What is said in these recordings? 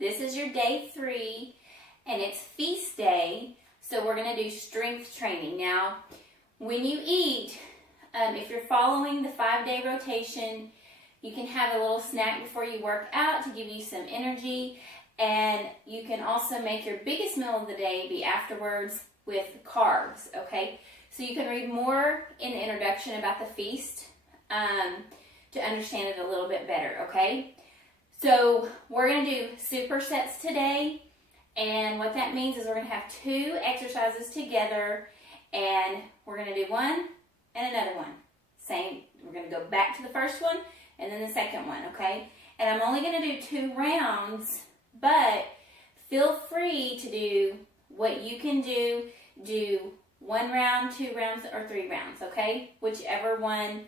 This is your day 3, and it's feast day, so we're going to do strength training. Now, when you eat, if you're following the 5-day rotation, you can have a little snack before you work out to give you some energy, and you can also make your biggest meal of the day be afterwards with carbs, okay? So you can read more in the introduction about the feast to understand it a little bit better, okay? So we're going to do supersets today, and what that means is we're going to have 2 exercises together, and we're going to do one and another one. Same, we're going to go back to the first one and then the second one, okay? And I'm only going to do 2 rounds, but feel free to do what you can do. Do 1 round, 2 rounds, or 3 rounds, okay? Whichever one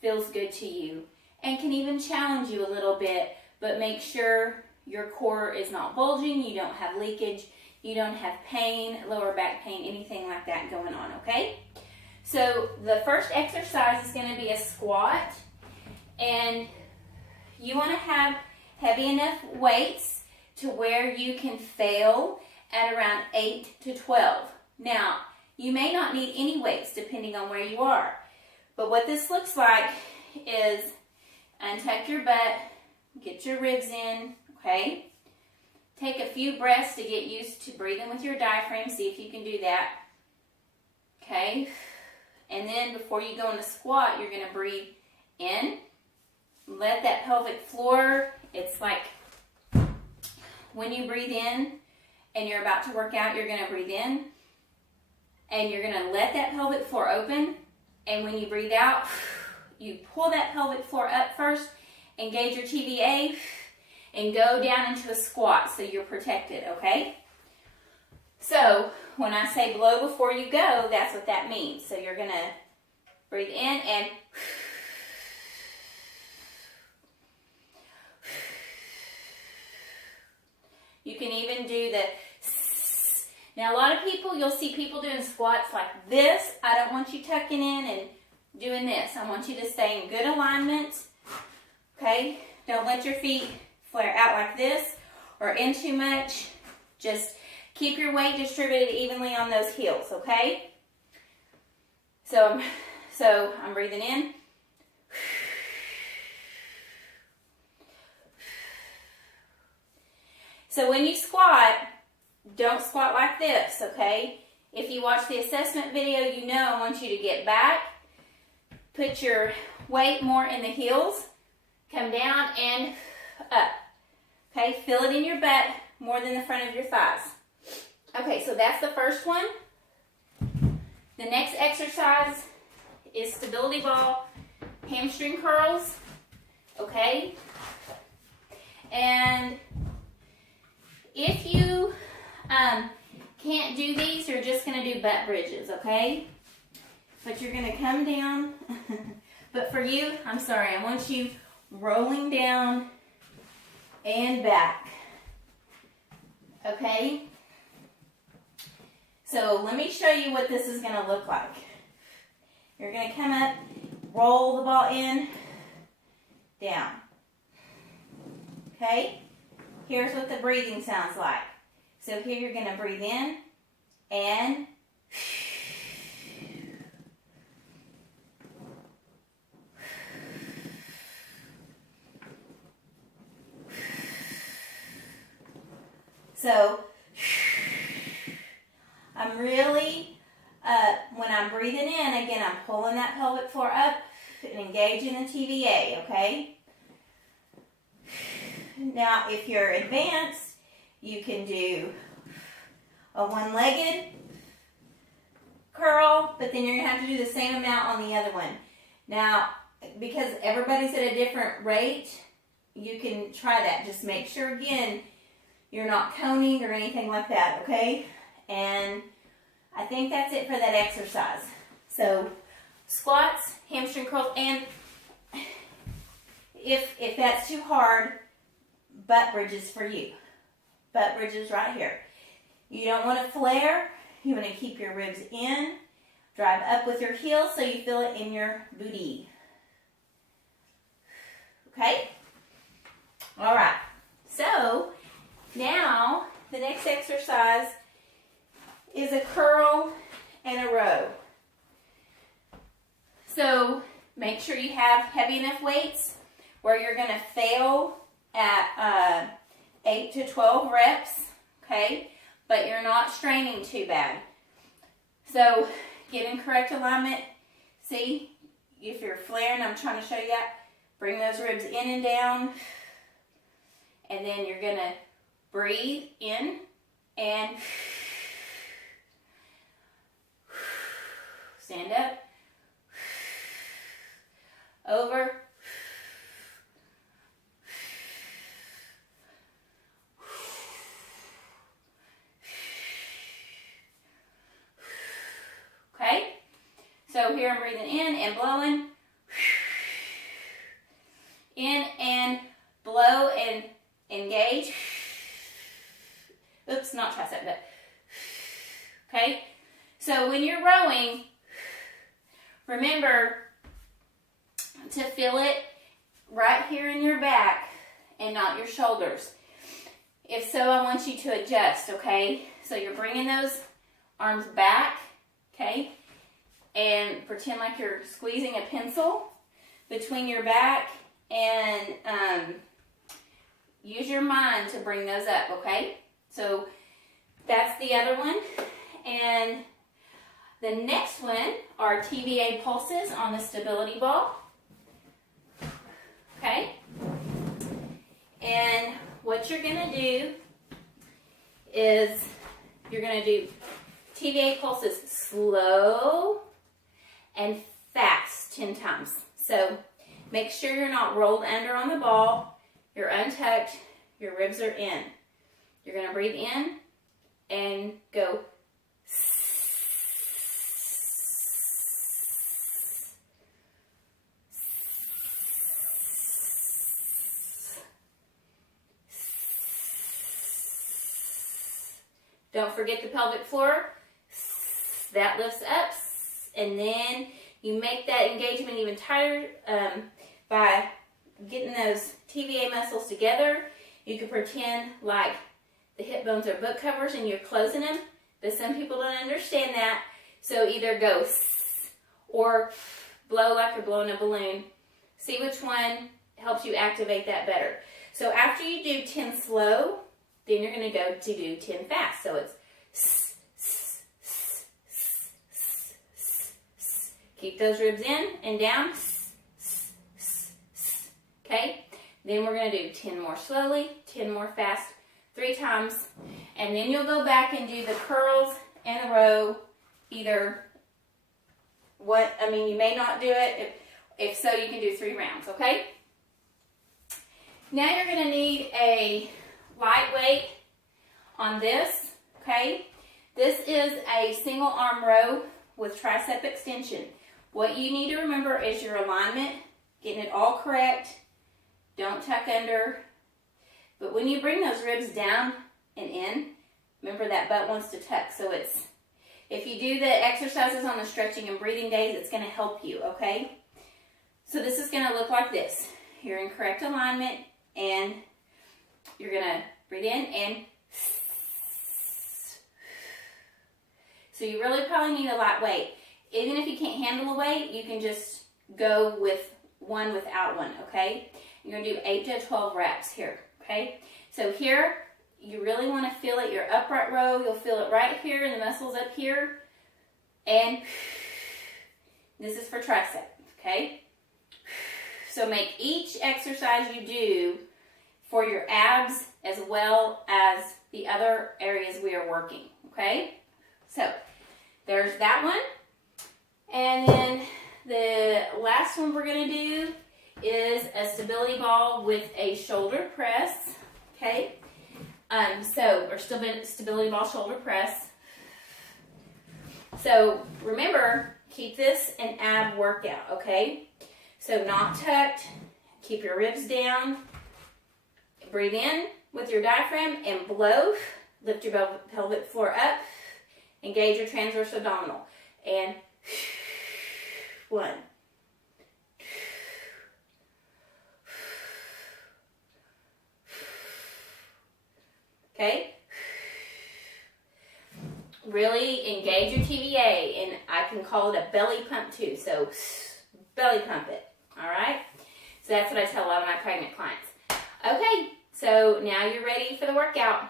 feels good to you. And can even challenge you a little bit, but make sure your core is not bulging, you don't have leakage, you don't have pain, lower back pain, anything like that going on, okay? So the first exercise is going to be a squat, and you want to have heavy enough weights to where you can fail at around 8 to 12. Now, you may not need any weights depending on where you are, but what this looks like is untuck your butt, get your ribs in, okay? Take a few breaths to get used to breathing with your diaphragm. See if you can do that, okay? And then before you go into squat, you're going to breathe in. Let that pelvic floor, it's like when you breathe in and you're about to work out, you're going to breathe in and you're going to let that pelvic floor open. And when you breathe out, you pull that pelvic floor up first, engage your TVA, and go down into a squat so you're protected, okay? So when I say blow before you go, that's what that means. So you're going to breathe in and you can even do the. Now a lot of people, you'll see people doing squats like this. I don't want you tucking in and doing this. I want you to stay in good alignment, okay? Don't let your feet flare out like this or in too much. Just keep your weight distributed evenly on those heels, okay? So I'm breathing in. So when you squat, don't squat like this, okay? If you watch the assessment video, you know I want you to get back, put your weight more in the heels, come down and up, okay? Feel it in your butt more than the front of your thighs. Okay, so that's the first one. The next exercise is stability ball, hamstring curls, okay? And if you can't do these, you're just going to do butt bridges, okay? But you're going to come down. But for you, I'm sorry, I want you rolling down and back, okay? So let me show you what this is going to look like. You're going to come up, roll the ball in, down, okay? Here's what the breathing sounds like. So here you're going to breathe in and so I'm really, when I'm breathing in, again, I'm pulling that pelvic floor up and engaging the TVA, okay? Now, if you're advanced, you can do a one-legged curl, but then you're going to have to do the same amount on the other one. Now, because everybody's at a different rate, you can try that. Just make sure, again, you're not coning or anything like that, okay? And I think that's it for that exercise. So, squats, hamstring curls, and if that's too hard, butt bridges for you. Butt bridges right here. You don't want to flare. You want to keep your ribs in. Drive up with your heels so you feel it in your booty. Okay? All right. So, is a curl and a row. So make sure you have heavy enough weights where you're going to fail at 8 to 12 reps, okay? But you're not straining too bad. So get in correct alignment. See, if you're flaring, I'm trying to show you that. Bring those ribs in and down. And then you're going to breathe in and stand up. Over. Okay? So here I'm breathing in and blowing. In and blow and engage. Oops, not tricep, but okay? So when you're rowing, remember to feel it right here in your back and not your shoulders. If so, I want you to adjust, okay? So you're bringing those arms back, okay? And pretend like you're squeezing a pencil between your back and use your mind to bring those up, okay? So that's the other one. And the next one are TVA pulses on the stability ball. Okay? And what you're going to do is you're going to do TVA pulses slow and fast 10 times. So make sure you're not rolled under on the ball. You're untucked. Your ribs are in. You're going to breathe in and go. Don't forget the pelvic floor. That lifts up. And then you make that engagement even tighter by getting those TVA muscles together. You can pretend like the hip bones are book covers and you're closing them. But some people don't understand that. So either go or blow like you're blowing a balloon. See which one helps you activate that better. So after you do 10 slow, then you're going to go to do 10 fast. So it's keep those ribs in and down. Okay? Then we're going to do 10 more slowly, 10 more fast, 3 times. And then you'll go back and do the curls and the row. Either what, I mean, you may not do it. If so, you can do 3 rounds, okay? Now you're going to need a light weight on this, okay? This is a single arm row with tricep extension. What you need to remember is your alignment, getting it all correct. Don't tuck under. But when you bring those ribs down and in, remember that butt wants to tuck. So it's, if you do the exercises on the stretching and breathing days, it's going to help you, okay? So this is going to look like this. You're in correct alignment and you're going to breathe in and so you really probably need a light weight. Even if you can't handle a weight, you can just go with one without one, okay? You're going to do 8 to 12 reps here, okay? So here, you really want to feel it. Your upright row, you'll feel it right here in the muscles up here. And this is for tricep, okay? So make each exercise you do for your abs as well as the other areas we are working, okay? So there's that one. And then the last one we're going to do is a stability ball with a shoulder press, okay? Or stability ball shoulder press. So remember, keep this an ab workout, okay? So not tucked, keep your ribs down, breathe in with your diaphragm and blow, lift your pelvic floor up, engage your transverse abdominal, and 1. Okay? really engage your TVA, and I can call it a belly pump too. So belly pump it, all right? So that's what I tell a lot of my pregnant clients. Okay, so now you're ready for the workout.